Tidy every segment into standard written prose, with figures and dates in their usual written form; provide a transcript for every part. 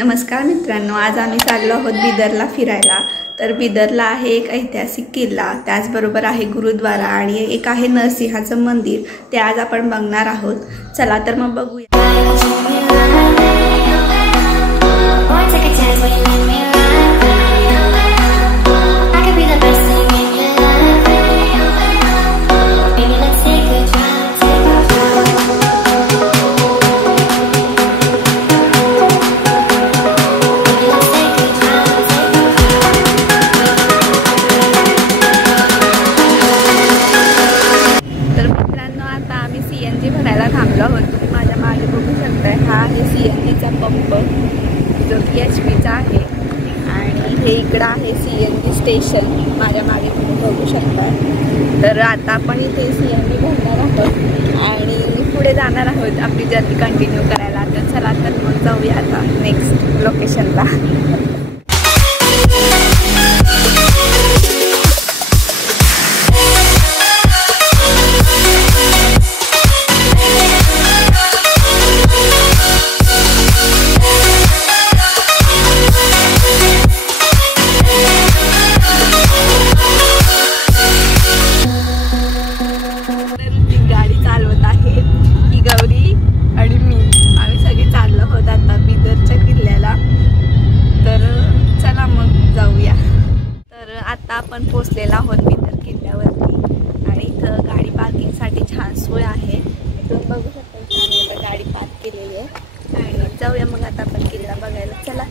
नमस्कार मित्रांनो, आज आम्ही चाललो आहोत बिदरला फिरायला। तर बिदरला आहे एक ऐतिहासिक किल्ला, त्याचबरोबर आहे गुरुद्वारा आणि एक आहे नरसिंहाचं मंदिर। ते आज आपण बघणार आहोत। चला तर मग बघूया। माझ्या मागे बघू शकताय, हा आहे CNGचा पंप जो की HPचा आहे आणि हे इकडं आहे CNG स्टेशन। माझ्या मागे तुम्ही बघू शकता। तर आता आपण इथे CNG भरणार आहोत आणि पुढे जाणार आहोत आपली जर्नी कंटिन्यू करायला। तर चला तर मग जाऊया आता नेक्स्ट लोकेशनला। आपण पोहोचलेला आहोत बिदर किल्ल्यावरती आणि इथं गाडी पार्किंगसाठी छान सोय आहे। इथून बघू शकता छान इथं गाडी पार्क केलेली आहे आणि जाऊया मग आता आपण किल्ला बघायला। चला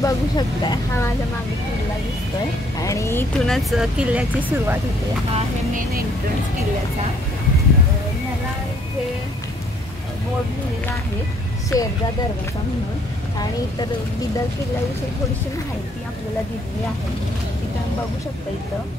बघू शकता, हा माझ्या मागे किल्ला दिसतोय आणि इथूनच किल्ल्याची सुरुवात होते। हा आहे मेन एंट्रन्स किल्ल्याचा। ह्याला इथे बोर्ड लिहिलेला आहे शेरजा दरवाजा म्हणून आणि इतर बिदर किल्ल्याविषयी थोडीशी माहिती आपल्याला दिलेली आहे। इथं बघू शकता इथं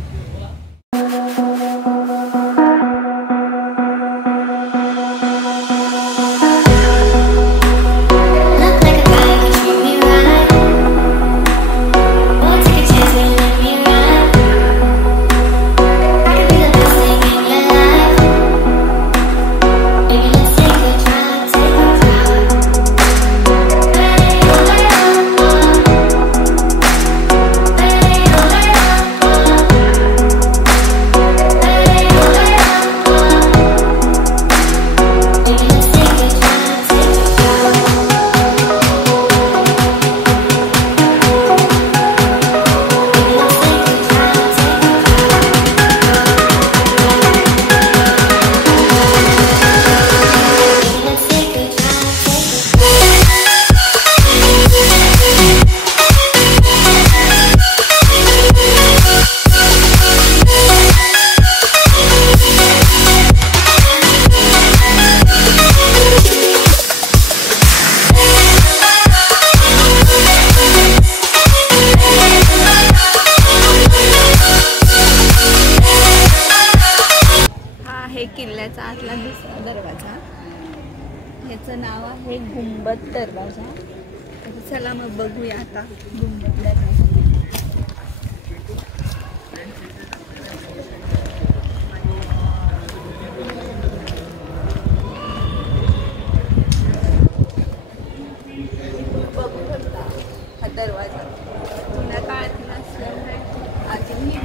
किल्ल्याचा आतला दुसरा दरवाजा, ह्याचं नाव आहे गुंबद दरवाजा। तर चला मग बघूया आता गुंबद दरवाजा। बघू शकता हा दरवाजा जुन्या काळातील असल्यामुळे अजूनही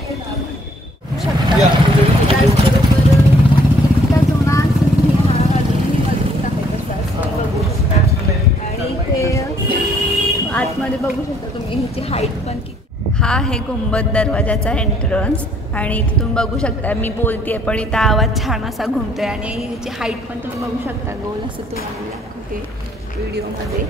आतमध्ये बघू शकता तुम्ही ह्याची हाईट पण किती। हा आहे गुंबद दरवाजाचा एंट्रन्स आणि इथून बघू शकता मी बोलतेय पण इथं आवाज छान असा घुमतोय आणि ह्याची हाईट पण तुम्ही बघू शकता। गोल असं तुम्हाला दाखवते व्हिडिओमध्ये।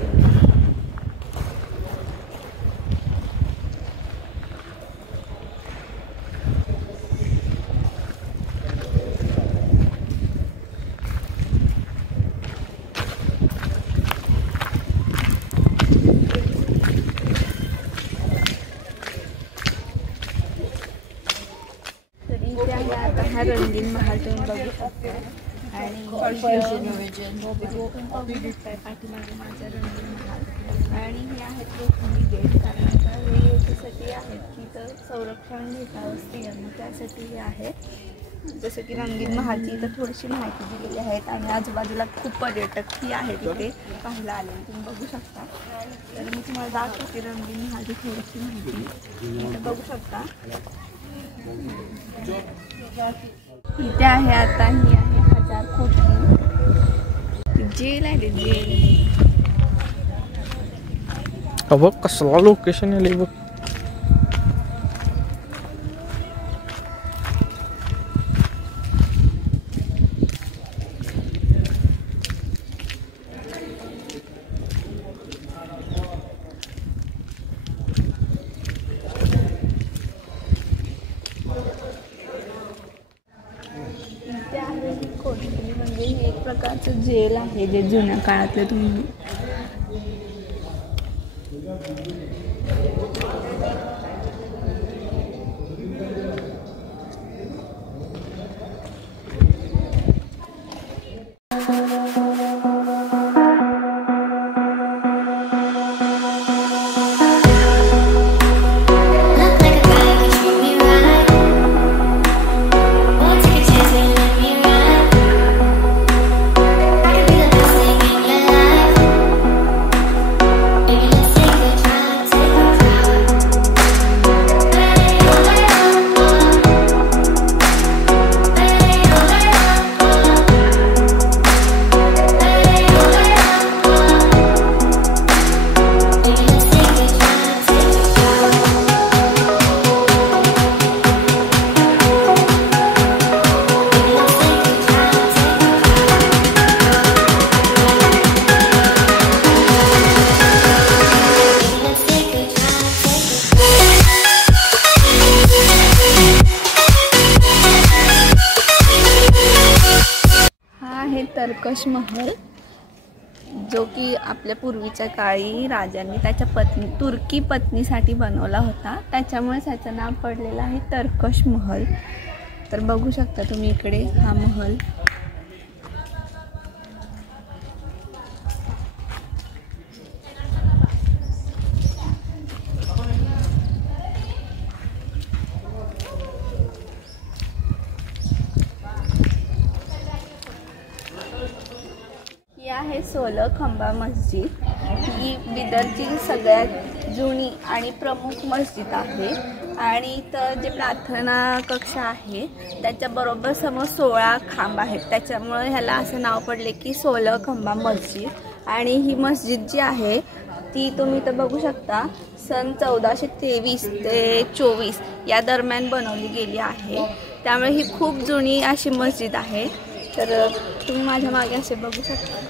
आता हा रंगीन महाल तुम्ही बघू शकता आणि पाठीमागे माझा रंगीन महाल आणि हे आहेत लोखंडी गेट, कारण आता हे याच्यासाठी आहेत की तर संरक्षण भेटावं स्त्रियांना, त्यासाठी हे आहे. जसं की रंगीन महालची इथं थोडीशी माहिती दिलेली आहेत आणि आजूबाजूला खूप पर्यटकही आहेत तिथे पाहायला आले, तुम्ही बघू शकता. तर मी तुम्हाला दाखवते रंगीन महालची थोडीशी माहिती. इथं बघू शकता इथे आहे आता ही आहे 1000 कोटी जेल आहे. जेल बघ कसला लोकेशन आहे बघ. कोठडी म्हणजे हे एक प्रकारचं जेल आहे जे जुन्या काळातलं तुम्ही तर्कश महल, जो की आपल्या पूर्वीच्या काळी राजांनी त्याच्या तुर्की पत्नीसाठी बनवला होता, त्याच्यामुळे त्याचं नाव पडलेलं आहे तर्कश महल. तर बघू शकता तुम्ही इकडे हा महल. आहे 16 खंबा मस्जिद. ही बिदरची सगळ्यात जुनी आणि प्रमुख मस्जिद आहे आणि इथं जे प्रार्थना कक्ष आहे त्याच्याबरोबर समोर 16 खांब आहेत, त्याच्यामुळे ह्याला असं नाव पडले की 16 खंबा मस्जिद. आणि ही मस्जिद जी आहे ती तुम्ही इथं बघू शकता सन 1423 ते 24 या दरम्यान बनवली गेली आहे, त्यामुळे ही खूप जुनी अशी मस्जिद आहे. तर तुम्ही माझ्या मागे असे बघू शकता.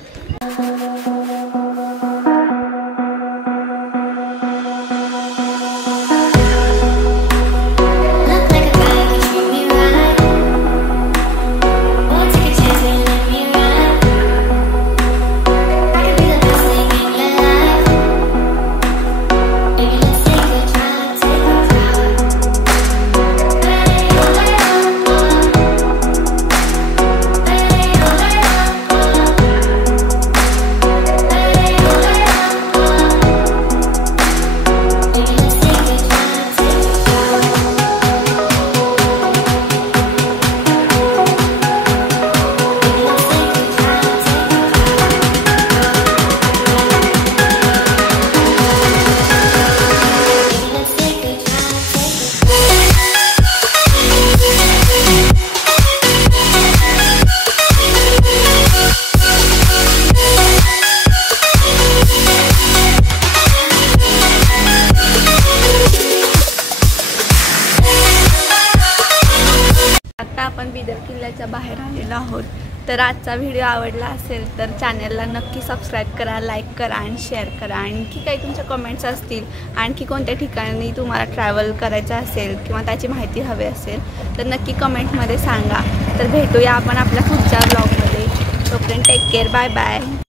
आपण बिदर किल्ल्याच्या बाहेर आलेलो आहोत. तर आजचा व्हिडिओ आवडला असेल तर चॅनलला नक्की सबस्क्राईब करा, लाईक करा आणि शेअर करा. आणखी काही तुमच्या कमेंट्स असतील, आणखी कोणत्या ठिकाणी तुम्हाला ट्रॅव्हल करायचं असेल किंवा त्याची माहिती हवी असेल तर नक्की कमेंटमध्ये सांगा. तर भेटूया आपण आपल्या पुढच्या ब्लॉगमध्ये. तोपर्यंत टेक केअर, बाय बाय.